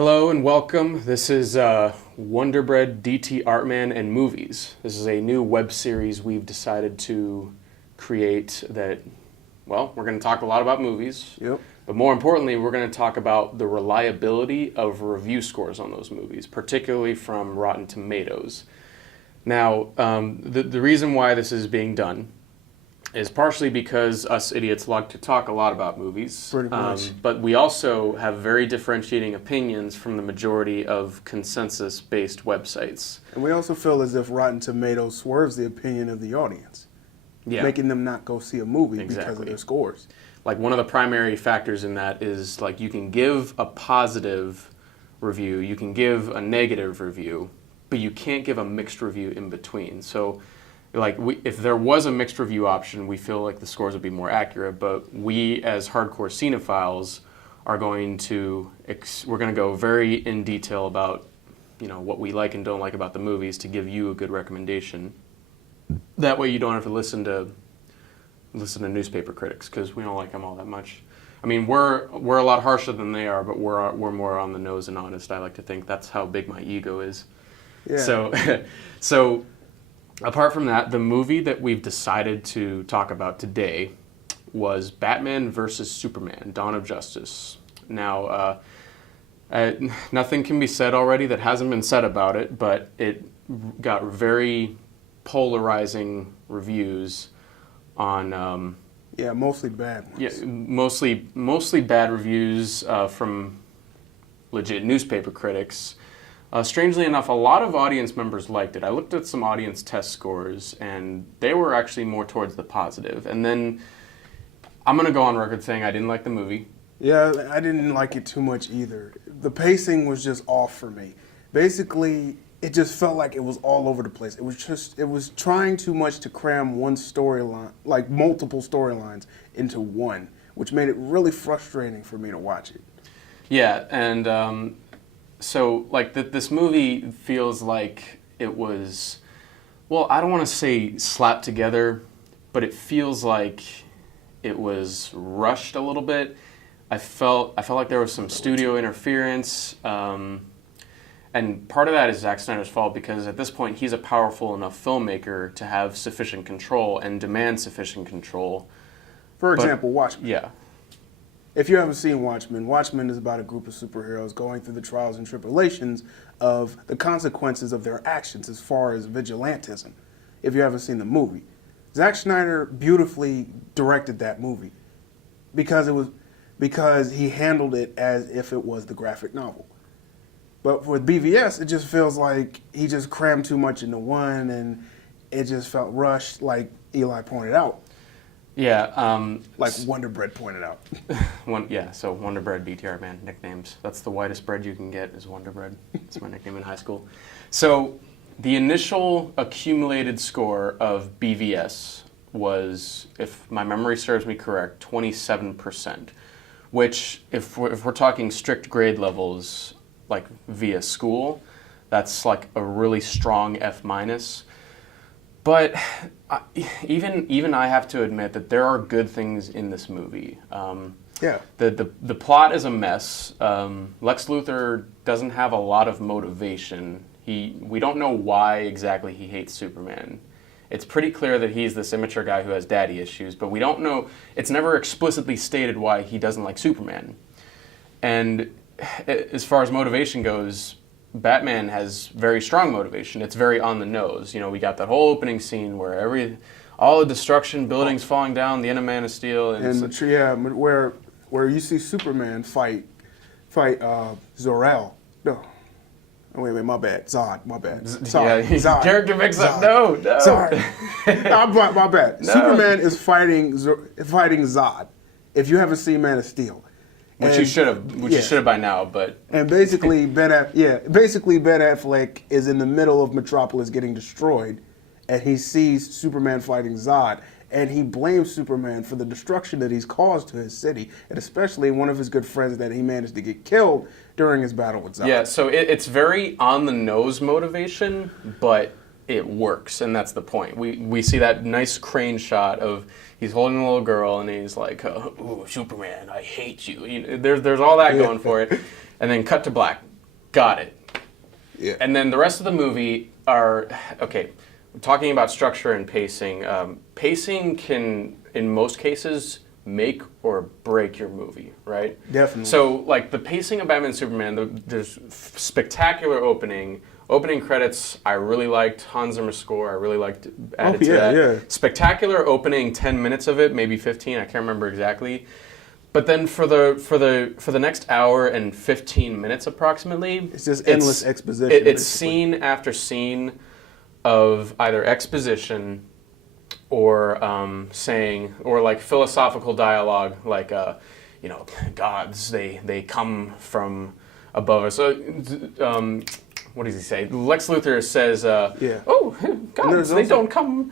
Hello and welcome. This is Wonderbread, DTArtman Movies. This is a new web series we've decided to create that, well, we're going to talk a lot about movies. Yep. But more importantly, we're going to talk about the reliability of review scores on those movies, particularly from Rotten Tomatoes. Now, the reason why this is being done is partially because us idiots like to talk a lot about movies. Pretty much. But we also have very differentiating opinions from the majority of consensus-based websites. And we also feel as if Rotten Tomatoes swerves the opinion of the audience, making them not go see a movie because of their scores. Like, one of the primary factors in that is, like, you can give a positive review, you can give a negative review, but you can't give a mixed review in between. So, like, if there was a mixed review option, we feel like the scores would be more accurate, but we as hardcore cinephiles are going to, we're going to go very in detail about, you know, what we like and don't like about the movies to give you a good recommendation. That way you don't have to listen to newspaper critics, because we don't like them all that much. I mean, we're a lot harsher than they are, but we're more on the nose and honest. I like to think that's how big my ego is. Yeah. So apart from that, the movie that we've decided to talk about today was Batman vs. Superman: Dawn of Justice. Now, nothing can be said already that hasn't been said about it, but it got very polarizing reviews on... mostly bad ones. Yeah, mostly bad reviews from legit newspaper critics. Strangely enough, a lot of audience members liked it. I looked at some audience test scores, and they were actually more towards the positive. And then I'm going to go on record saying I didn't like the movie. Yeah, I didn't like it too much either. The pacing was just off for me. Basically, it just felt like it was all over the place. It was trying too much to cram one storyline, like multiple storylines, into one, which made it really frustrating for me to watch it. Yeah, and so, like, this movie feels like it was, well, I don't want to say slapped together, but it feels like it was rushed a little bit. I felt like there was some studio interference, and part of that is Zack Snyder's fault, because at this point he's a powerful enough filmmaker to have sufficient control and demand sufficient control. For example, Watchmen. Yeah. If you haven't seen Watchmen, Watchmen is about a group of superheroes going through the trials and tribulations of the consequences of their actions as far as vigilantism, if you haven't seen the movie. Zack Snyder beautifully directed that movie because he handled it as if it was the graphic novel. But with BVS, it just feels like he just crammed too much into one, and it just felt rushed, like Eli pointed out. Yeah. Like Wonderbread pointed out. So Wonderbread, DTArtman nicknames. That's the whitest bread you can get, is Wonderbread. That's my nickname in high school. So the initial accumulated score of BVS was, if my memory serves me correct, 27%, which, if we're talking strict grade levels, like via school, that's like a really strong F-. But even I have to admit that there are good things in this movie. The plot is a mess. Lex Luthor doesn't have a lot of motivation. We don't know why exactly he hates Superman. It's pretty clear that he's this immature guy who has daddy issues, but we don't know. It's never explicitly stated why he doesn't like Superman. And as far as motivation goes, Batman has very strong motivation. It's very on the nose. You know, we got that whole opening scene where all the destruction, buildings falling down, the end of Man of Steel, and where you see Superman fight Zor-El. No, wait, my bad. Zod, my bad. Sorry, Zod. Character mix-up. No. Sorry, my bad. No. Superman is fighting Zod. If you haven't seen Man of Steel. Which you should have by now, but... And basically, Ben Affleck is in the middle of Metropolis getting destroyed, and he sees Superman fighting Zod, and he blames Superman for the destruction that he's caused to his city, and especially one of his good friends that he managed to get killed during his battle with Zod. Yeah, so it's very on-the-nose motivation, but it works, and that's the point. We see that nice crane shot of he's holding a little girl, and he's like, "Ooh, Superman, I hate you." There's all that going for it, and then cut to black. got it. Yeah. And then the rest of the movie are, okay, talking about structure and pacing. Pacing can, in most cases, make or break your movie, right? Definitely. So, like, the pacing of Batman and Superman, there's spectacular opening credits. I really liked Hans Zimmer's score. I really liked added to that. Yeah. Spectacular opening 10 minutes of it, maybe 15. I can't remember exactly. But then for the next hour and 15 minutes approximately, It's just endless exposition. It's scene after scene of either exposition or saying, or like philosophical dialogue, like gods they come from above us. So what does he say? Lex Luthor says, "Oh, gods, they don't come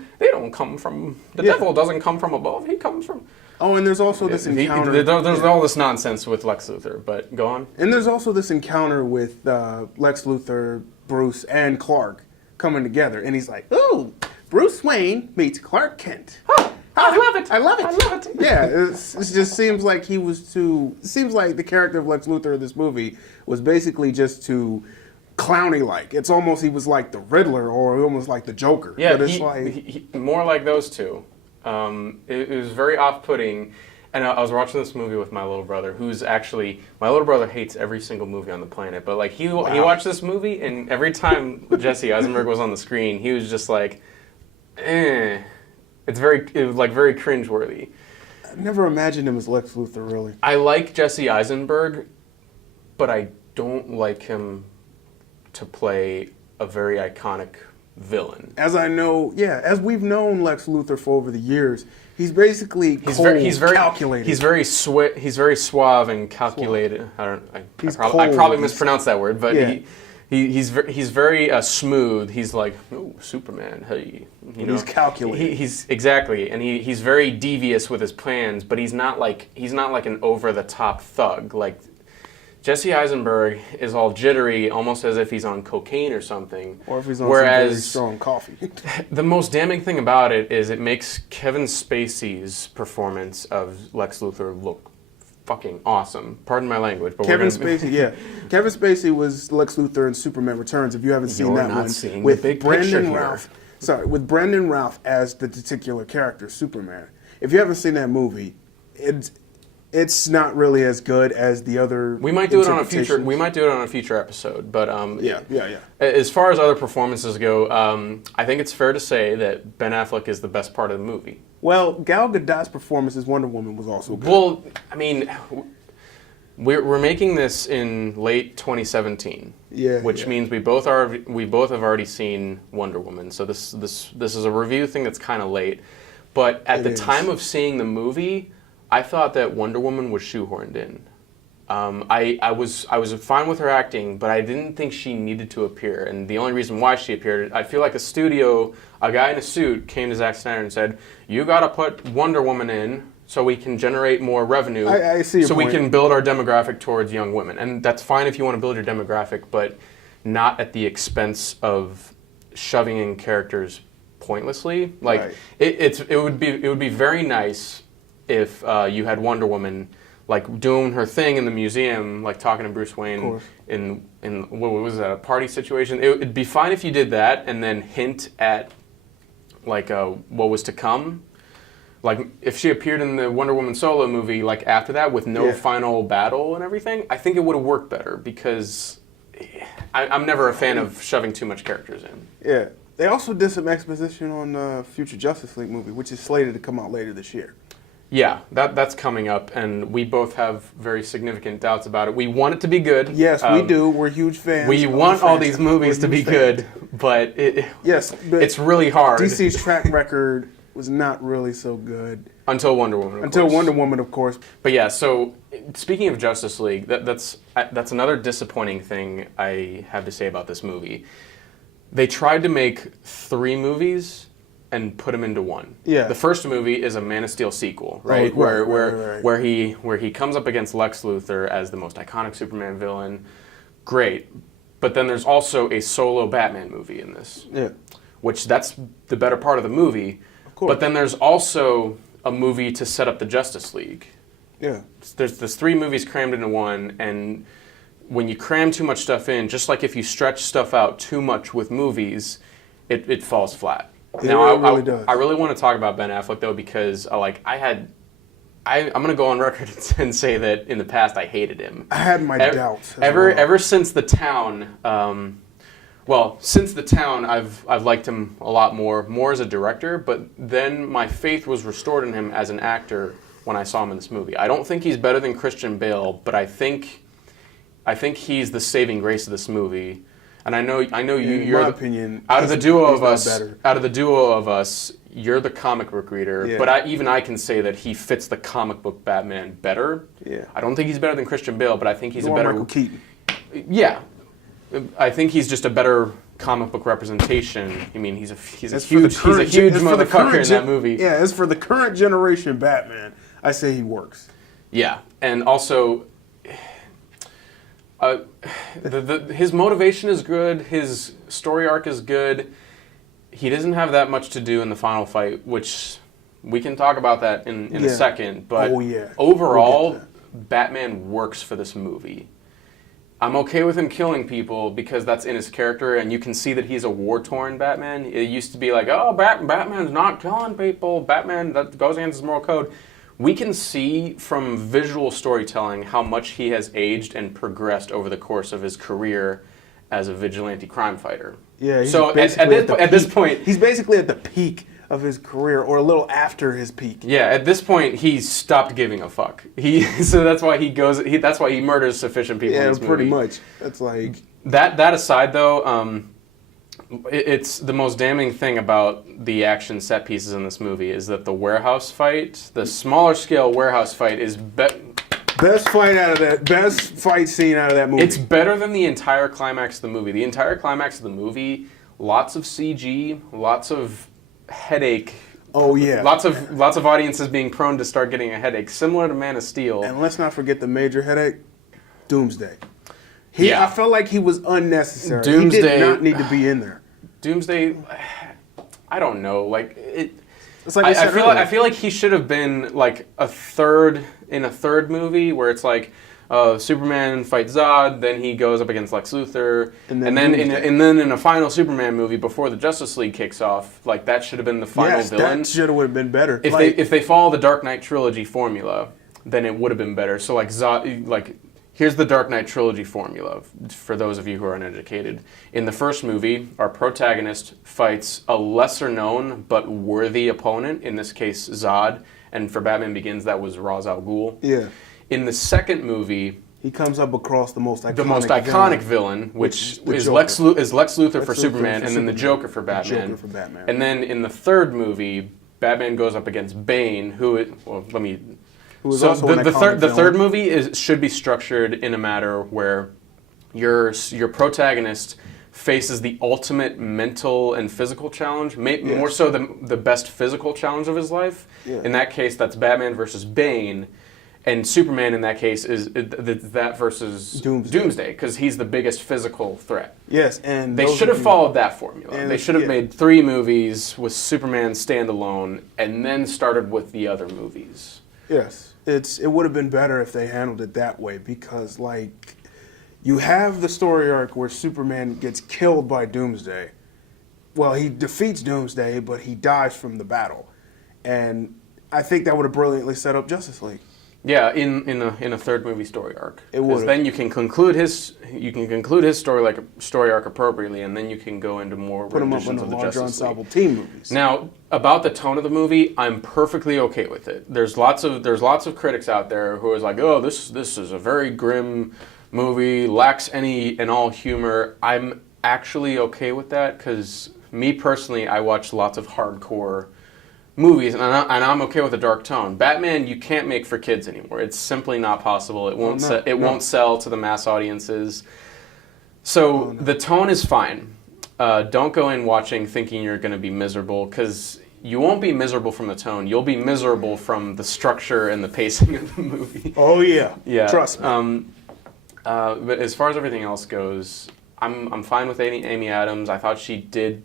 from the devil. Doesn't come from above. He comes from." Oh, and there's also this encounter. There's all this nonsense with Lex Luthor, but go on. And there's also this encounter with Lex Luthor, Bruce, and Clark coming together, and he's like, "Ooh, Bruce Wayne meets Clark Kent." Oh, I love it. I love it. I love it. Yeah, it just seems like he was too. It seems like the character of Lex Luthor in this movie was basically just too clowny-like. It's almost he was like the Riddler or almost like the Joker. Yeah, but it's he more like those two. It was very off-putting, and I was watching this movie with my little brother, who's actually, my little brother hates every single movie on the planet, but like he watched this movie, and every time Jesse Eisenberg was on the screen, he was just like, it was very cringeworthy. I never imagined him as Lex Luthor, really. I like Jesse Eisenberg, but I don't like him to play a very iconic villain. As we've known Lex Luthor for over the years, he's basically calculated. He's very suave and calculated. I probably mispronounced that word, but yeah. he's very smooth. He's like, oh, Superman, hey, He's calculated. He's exactly, and he's very devious with his plans, but he's not like an over the top thug like. Jesse Eisenberg is all jittery, almost as if he's on cocaine or something. Or if he's on some very strong coffee. The most damning thing about it is it makes Kevin Spacey's performance of Lex Luthor look fucking awesome. Pardon my language, but Kevin Spacey was Lex Luthor in Superman Returns. If you haven't seen that one, with Brandon Routh. Sorry, with Brandon Routh as the titular character, Superman. If you haven't seen that movie, it's not really as good as the other. We might do it on a future episode, but yeah. As far as other performances go, I think it's fair to say that Ben Affleck is the best part of the movie. Well, Gal Gadot's performance as Wonder Woman was also good. Well, I mean, we're making this in late 2017, which means we both have already seen Wonder Woman. So this is a review thing that's kind of late, but at the time of seeing the movie, I thought that Wonder Woman was shoehorned in. I was fine with her acting, but I didn't think she needed to appear. And the only reason why she appeared, I feel like a guy in a suit came to Zack Snyder and said, "You got to put Wonder Woman in so we can generate more revenue. I see your so point. We can build our demographic towards young women." And that's fine if you want to build your demographic, but not at the expense of shoving in characters pointlessly. Like Right. it would be very nice if you had Wonder Woman like doing her thing in the museum, like talking to Bruce Wayne in what was that, a party situation. It'd be fine if you did that and then hint at like what was to come. Like if she appeared in the Wonder Woman solo movie, like after that with no final battle and everything, I think it would have worked better because I'm never a fan of shoving too much characters in. Yeah. They also did some exposition on the future Justice League movie, which is slated to come out later this year. Yeah, that's coming up, and we both have very significant doubts about it. We want it to be good. Yes, we do. We're huge fans. We want all these movies to be good, but it's really hard. DC's track record was not really so good. Until Wonder Woman, Wonder Woman, of course. But yeah, so speaking of Justice League, that's another disappointing thing I have to say about this movie. They tried to make 3 movies and put them into one. Yeah. The first movie is a Man of Steel sequel, right? Where he comes up against Lex Luthor as the most iconic Superman villain. Great. But then there's also a solo Batman movie in this. Yeah. Which that's the better part of the movie. Of course. But then there's also a movie to set up the Justice League. Yeah. There's 3 movies crammed into one, and when you cram too much stuff in, just like if you stretch stuff out too much with movies, it falls flat. Now, It really does. I really want to talk about Ben Affleck though, because I'm going to go on record and say that in the past I hated him. I had my doubts. Ever since The Town, since The Town, I've liked him a lot more as a director. But then my faith was restored in him as an actor when I saw him in this movie. I don't think he's better than Christian Bale, but I think he's the saving grace of this movie. And I know you're my opinion, out of the duo of better. us, you're the comic book reader. Yeah. But I can say that he fits the comic book Batman better. Yeah. I don't think he's better than Christian Bale, but I think he's a better Michael Keaton. Yeah, I think he's just a better comic book representation. I mean, he's a huge motherfucker in that movie. Yeah, as for the current generation Batman, I say he works. Yeah, and also, his motivation is good. His story arc is good. He doesn't have that much to do in the final fight, which we can talk about that in a second. But overall, Batman works for this movie. I'm okay with him killing people because that's in his character, and you can see that he's a war-torn Batman. It used to be like, oh, Batman's not killing people. Batman, that goes against his moral code. We can see from visual storytelling how much he has aged and progressed over the course of his career as a vigilante crime fighter. Yeah. So at this point, he's basically at the peak of his career, or a little after his peak. Yeah, at this point, he's stopped giving a fuck. So that's why he goes. That's why he murders sufficient people. in this pretty movie. much. That's like that aside, though. It's the most damning thing about the action set pieces in this movie is that the warehouse fight, the smaller scale warehouse fight, is best fight scene out of that movie. It's better than the entire climax of the movie. The entire climax of the movie, lots of CG, lots of headache. Oh yeah. Lots of audiences being prone to start getting a headache, similar to Man of Steel. And let's not forget the major headache, Doomsday. Yeah. I felt like he was unnecessary. Doomsday, he did not need to be in there. Doomsday, I don't know. Like it. It's like I feel like he should have been like a third movie where it's like Superman fights Zod, then he goes up against Lex Luthor, and then in a final Superman movie before the Justice League kicks off, like that should have been the final villain. That should have been better. If they follow the Dark Knight trilogy formula, then it would have been better. So like Zod, here's the Dark Knight trilogy formula for those of you who are uneducated. In the first movie, our protagonist fights a lesser known but worthy opponent, in this case Zod, and for Batman Begins that was Ra's al Ghul. Yeah. In the second movie, he comes up across the most iconic villain, which is Lex Luthor for Superman, and then the Joker for Batman. And then in the third movie, Batman goes up against Bane, the third movie should be structured in a manner where your protagonist faces the ultimate mental and physical challenge, more so than the best physical challenge of his life. Yeah. In that case, that's Batman versus Bane, and Superman in that case is that versus Doomsday, because he's the biggest physical threat. Yes, and they should have followed that formula. They should have made 3 movies with Superman standalone, and then started with the other movies. Yes, it would have been better if they handled it that way, because like you have the story arc where Superman gets killed by Doomsday. Well, he defeats Doomsday, but he dies from the battle, and I think that would have brilliantly set up Justice League. Yeah, in a third movie story arc. It would. Then you can conclude his story arc appropriately, and then you can go into more renditions of the Justice League. Put him up in a larger ensemble team movies. Now, about the tone of the movie, I'm perfectly okay with it. There's lots of critics out there who is like, oh, this is a very grim movie, lacks any and all humor. I'm actually okay with that because me personally, I watch lots of hardcore movies, and I'm okay with a dark tone. Batman, you can't make for kids anymore. It's simply not possible. It won't sell to the mass audiences. So the tone is fine. Don't go in watching thinking you're going to be miserable, because you won't be miserable from the tone. You'll be miserable from the structure and the pacing of the movie. Oh yeah. Trust me. But as far as everything else goes, I'm fine with Amy Adams. I thought she did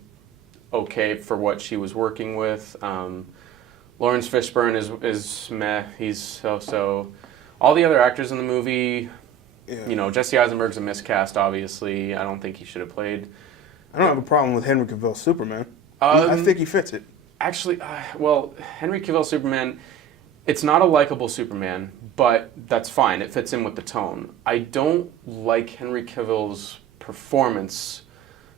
okay for what she was working with. Lawrence Fishburne is meh. He's so-so. All the other actors in the movie, Yeah. You know, Jesse Eisenberg's a miscast, obviously. I don't think he should have played. I don't have a problem with Henry Cavill's Superman. I think he fits it. Actually, well, Henry Cavill's Superman, it's not a likable Superman, but that's fine. It fits in with the tone. I don't like Henry Cavill's performance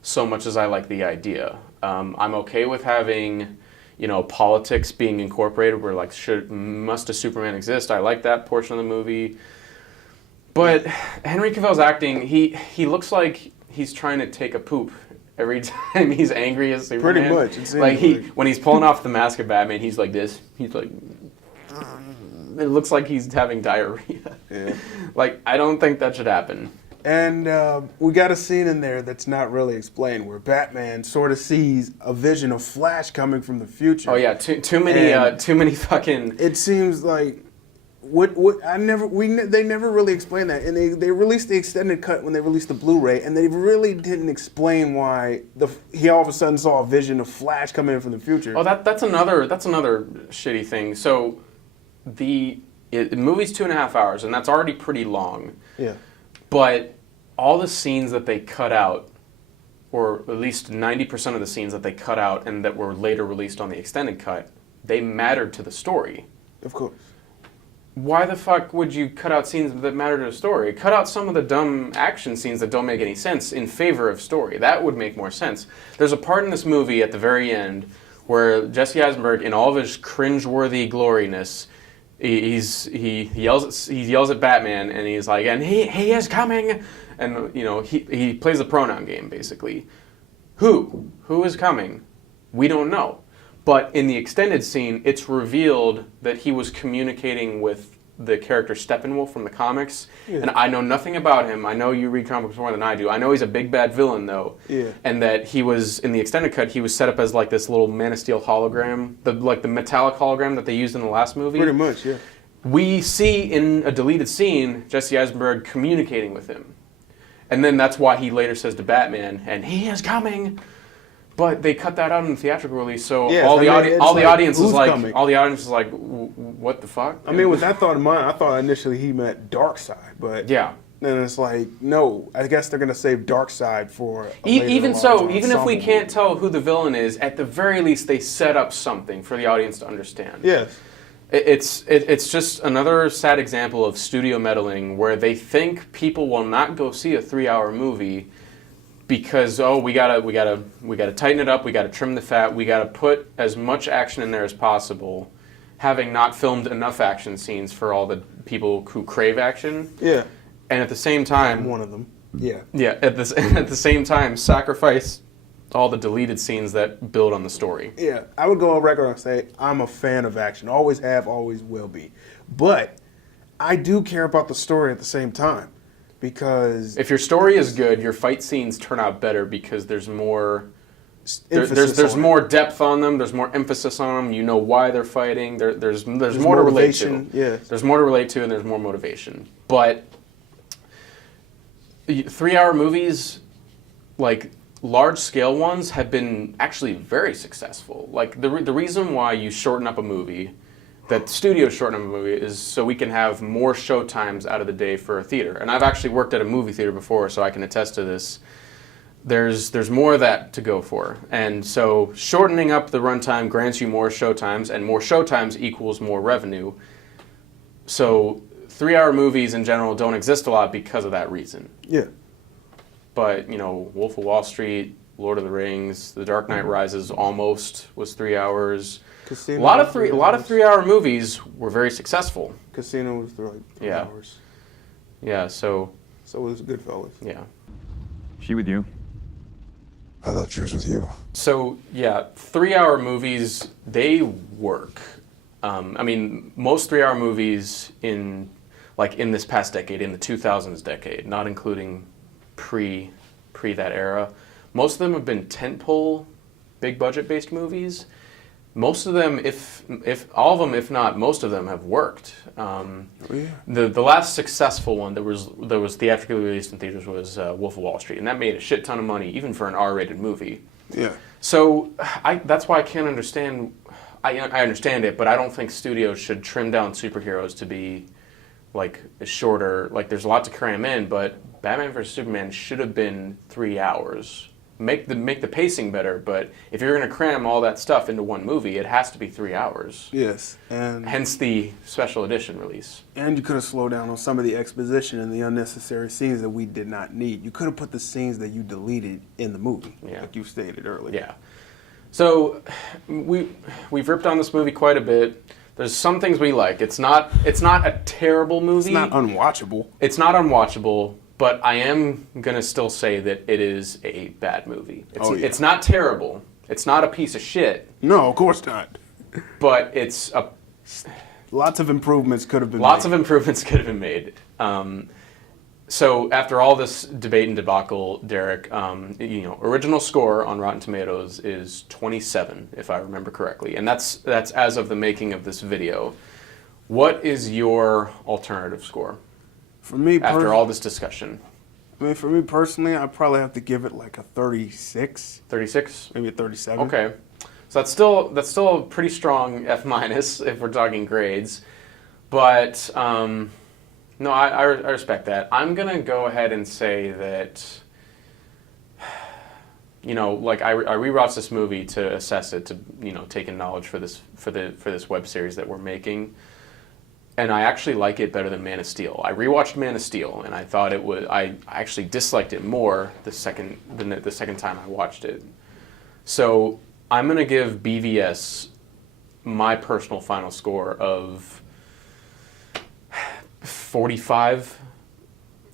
so much as I like the idea. I'm okay with having, you know, politics being incorporated where, like, must a Superman exist? I like that portion of the movie. But Henry Cavill's acting, he looks like he's trying to take a poop every time he's angry as Superman. Pretty much. Like, when he's pulling off the mask of Batman, he's like this. He's like... It looks like he's having diarrhea. Yeah. Like, I don't think that should happen. And we got a scene in there that's not really explained, where Batman sort of sees a vision of Flash coming from the future. Oh yeah, too many fucking. It seems like they never really explained that, and they released the extended cut when they released the Blu-ray, and they really didn't explain why he all of a sudden saw a vision of Flash coming in from the future. Oh, that's another shitty thing. So, the movie's 2.5 hours, and that's already pretty long. Yeah. But all the scenes that they cut out, or at least 90% of the scenes that they cut out and that were later released on the extended cut, they mattered to the story. Of course. Why the fuck would you cut out scenes that matter to the story? Cut out some of the dumb action scenes that don't make any sense in favor of story. That would make more sense. There's a part in this movie at the very end where Jesse Eisenberg, in all of his cringeworthy gloriness, he yells at Batman, and he's like, and he is coming, and you know he plays the pronoun game basically. Who is coming? We don't know. But in the extended scene, it's revealed that he was communicating with the character Steppenwolf from the comics, and I know nothing about him. I know you read comics more than I do. I know he's a big bad villain though, and that he was in the extended cut. He was set up as like this little Man of Steel hologram, the metallic hologram that they used in the last movie. Pretty much, yeah. We see in a deleted scene Jesse Eisenberg communicating with him, and then that's why he later says to Batman, "And he is coming." But they cut that out in the theatrical release, so all the audience is like, "What the fuck?" I mean, with that thought in mind, I thought initially he meant Darkseid, but yeah. Then it's like, no, I guess they're gonna save Darkseid for even if we can't tell who the villain is, at the very least they set up something for the audience to understand. Yes. It's just another sad example of studio meddling where they think people will not go see a 3-hour movie because we gotta tighten it up, we gotta trim the fat, we gotta put as much action in there as possible, having not filmed enough action scenes for all the people who crave action. Yeah. And at the same time, I'm one of them. Yeah. Yeah. At the same time, sacrifice all the deleted scenes that build on the story. Yeah. I would go on record and say I'm a fan of action. Always have, always will be. But I do care about the story at the same time. Because if your story is good, your fight scenes turn out better because there's more there's more depth on them, there's more emphasis on them, you know why they're fighting, there's more to relate to. Yeah. There's more to relate to and there's more motivation. But 3-hour movies, like large scale ones, have been actually very successful. Like the reason why you shorten up a movie, that studios shorten up a movie, is so we can have more show times out of the day for a theater. And I've actually worked at a movie theater before, so I can attest to this. There's more of that to go for. And so shortening up the runtime grants you more show times, and more show times equals more revenue. So 3-hour movies in general don't exist a lot because of that reason. Yeah. But, you know, Wolf of Wall Street, Lord of the Rings, The Dark Knight Rises almost was 3 hours. Casino a lot of 3-hour movies were very successful. Casino was like 3 hours. Yeah, so was Goodfellas. Yeah. She with you? I thought she was with you. So, yeah, 3-hour movies, they work. I mean, most 3-hour movies in this past decade, in the 2000s decade, not including pre that era, most of them have been tentpole, big budget based movies. Most of them, if all of them, if not most of them, have worked. The last successful one that was theatrically released in theaters was Wolf of Wall Street, and that made a shit ton of money, even for an R-rated movie. Yeah. So that's why I can't understand. I understand it, but I don't think studios should trim down superheroes to be like shorter. Like there's a lot to cram in, but Batman vs Superman should have been 3 hours. Make the pacing better, but if you're going to cram all that stuff into one movie, it has to be 3 hours. Yes, and hence the special edition release. And you could have slowed down on some of the exposition and the unnecessary scenes that we did not need. You could have put the scenes that you deleted in the movie, like you stated earlier. Yeah. So we've ripped on this movie quite a bit. There's some things we like. It's not a terrible movie. It's not unwatchable. It's not unwatchable, but I am gonna still say that it is a bad movie. It's not terrible. It's not a piece of shit. No, of course not. But it's a lots of improvements could have been Lots of improvements could have been made. So after all this debate and debacle, Derrick, original score on Rotten Tomatoes is 27, if I remember correctly, and that's as of the making of this video. What is your alternative score? For me, after all this discussion, I mean, for me personally, I probably have to give it like a 36. 36, maybe a 37. Okay, so that's still a pretty strong F- if we're talking grades, but. No, I respect that. I'm going to go ahead and say that, I rewatched this movie to assess it, to, take in knowledge for this web series that we're making. And I actually like it better than Man of Steel. I rewatched Man of Steel, and I thought I actually disliked it more the second time I watched it. So I'm going to give BVS my personal final score of 45,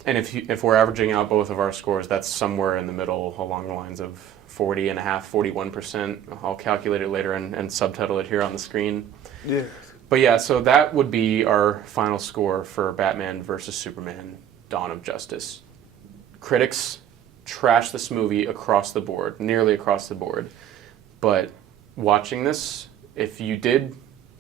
and if we're averaging out both of our scores, that's somewhere in the middle, along the lines of 40.5%, 41%. I'll calculate it later and subtitle it here on the screen. Yeah. But yeah, so that would be our final score for Batman vs Superman: Dawn of Justice. Critics trashed this movie across the board, nearly across the board. But watching this, if you did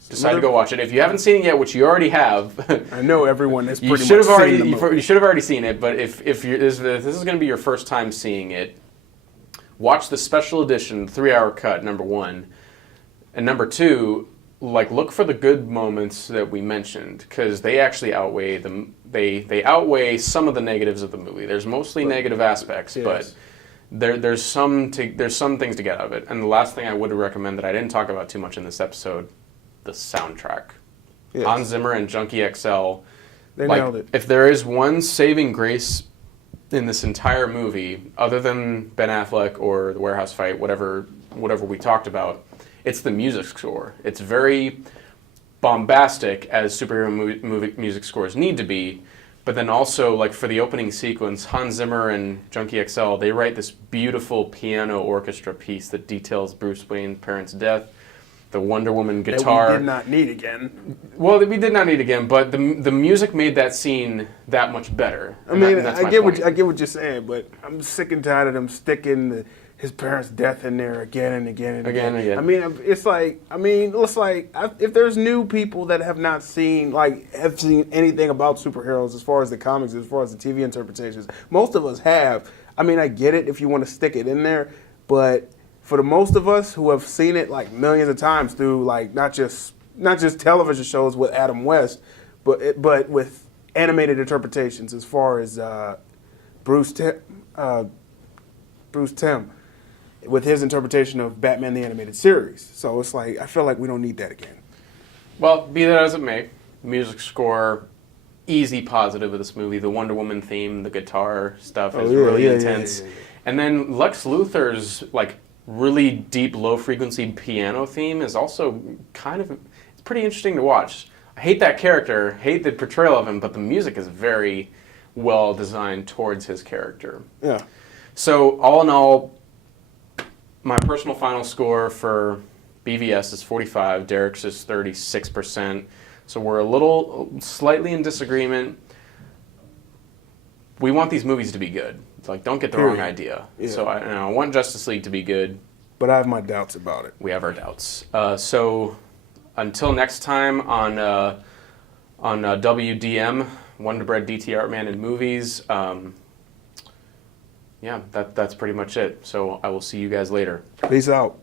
decide to go watch it. If you haven't seen it yet, which you already have, I know everyone has pretty much seen the movie. You should have already seen it. But if this is going to be your first time seeing it, watch the special edition 3-hour cut. Number one, and number two, look for the good moments that we mentioned, because they actually outweigh them. They outweigh some of the negatives of the movie. There's mostly negative aspects, but there's some things to get out of it. And the last thing I would recommend that I didn't talk about too much in this episode. The soundtrack. Yes. Hans Zimmer and Junkie XL. They nailed it. If there is one saving grace in this entire movie, other than Ben Affleck or the warehouse fight, whatever we talked about, it's the music score. It's very bombastic, as superhero movie music scores need to be, but then also, for the opening sequence, Hans Zimmer and Junkie XL, they write this beautiful piano orchestra piece that details Bruce Wayne's parents' death. The Wonder Woman guitar. That we did not need again. Well, we did not need again, but the music made that scene that much better. I mean, I get what you're saying, but I'm sick and tired of them sticking his parents' death in there again and again and again. I mean, if there's new people that have not seen anything about superheroes as far as the comics, as far as the TV interpretations, most of us have. I mean, I get it if you want to stick it in there, but for the most of us who have seen it millions of times through not just television shows with Adam West, but with animated interpretations as far as Bruce Timm with his interpretation of Batman the Animated Series. So it's I feel like we don't need that again. Well, be that as it may, music score, easy positive of this movie. The Wonder Woman theme, the guitar stuff is really intense. Yeah. And then Lex Luthor's really deep, low-frequency piano theme is also it's pretty interesting to watch. I hate that character, hate the portrayal of him, but the music is very well designed towards his character. Yeah. So, all in all, my personal final score for BVS is 45, Derrick's is 36%, so we're slightly in disagreement. We want these movies to be good. It's don't get the wrong idea. Yeah. So I want Justice League to be good. But I have my doubts about it. We have our doubts. So until next time on WDM, Wonderbread, DTArtman Movies, that's pretty much it. So I will see you guys later. Peace out.